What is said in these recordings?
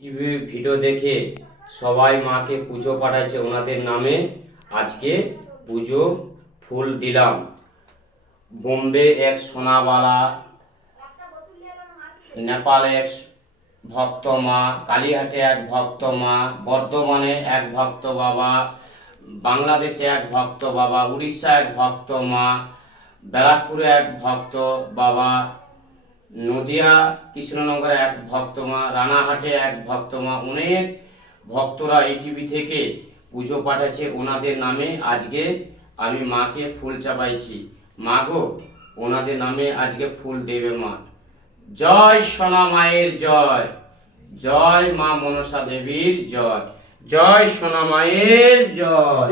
TV video দেখে সবাই মাকে পুজো পাঠাচ্ছে ওনাদের নামে। আজকে পুজো ফুল দিলাম। বোম্বে এক সোনাবালা, নেপালে এক ভক্ত মা, কালীঘাটে এক ভক্ত মা, বর্ধমানে এক ভক্ত বাবা, বাংলাদেশে এক ভক্ত বাবা, উড়িষ্যা এক ভক্ত মা, ব্যারাকপুরে এক ভক্ত বাবা, নদিয়া কৃষ্ণনগরে এক ভক্ত মা, রানাহাটে এক ভক্ত মা। অনেক ভক্তরা এই টিভি থেকে পুজো পাঠাচ্ছে ওনাদের নামে। আজকে আমি মাকে ফুল চাপাইছি। মা গো, ওনাদের নামে আজকে ফুল দেবে মা। জয় সোনা মায়ের জয়, জয় মা মনসা দেবীর জয়, জয় সোনা মায়ের জয়,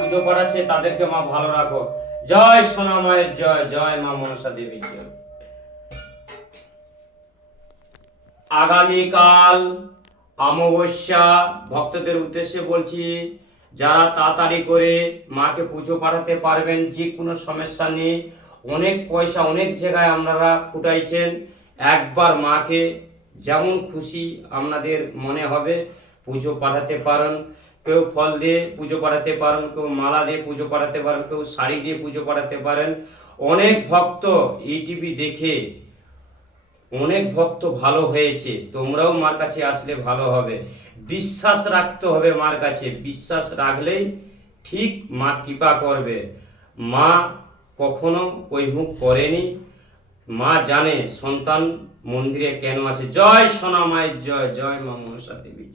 পুজো করাচ্ছে তাদেরকে মা ভালো রাখো। জয় সোনা মায়ের জয়, জয় মা মনসা দেবীর জয়। আগামীকাল অমাবস্যা, ভক্তদের উদ্দেশ্যে বলছি, যারা তাড়াতাড়ি করে মাকে পুজো পাঠাতে পারবেন, যে কোনো সমস্যা নেই। অনেক পয়সা অনেক জায়গায় আপনারা ফুটাইছেন, একবার মাকে যেমন খুশি আপনাদের মনে হবে পুজো পাঠাতে পারেন। কেউ ফল দিয়ে পুজো পাঠাতে পারেন, কেউ মালা দিয়ে পুজো পাঠাতে পারেন, কেউ শাড়ি দিয়ে পুজো পাঠাতে পারেন। অনেক ভক্ত এই টিভি দেখে অনেক ভক্ত ভালো হয়েছে। তোমরাও মার কাছে আসলে ভালো হবে। বিশ্বাস রাখতে হবে মার কাছে, বিশ্বাস রাখলেই ঠিক মা কৃপা করবে। মা কখনো কৈমুখ করেনি, মা জানে সন্তান মন্দিরে কেন আসে। জয় সোনা মায়ের জয়, জয় মা মনসা দেবী।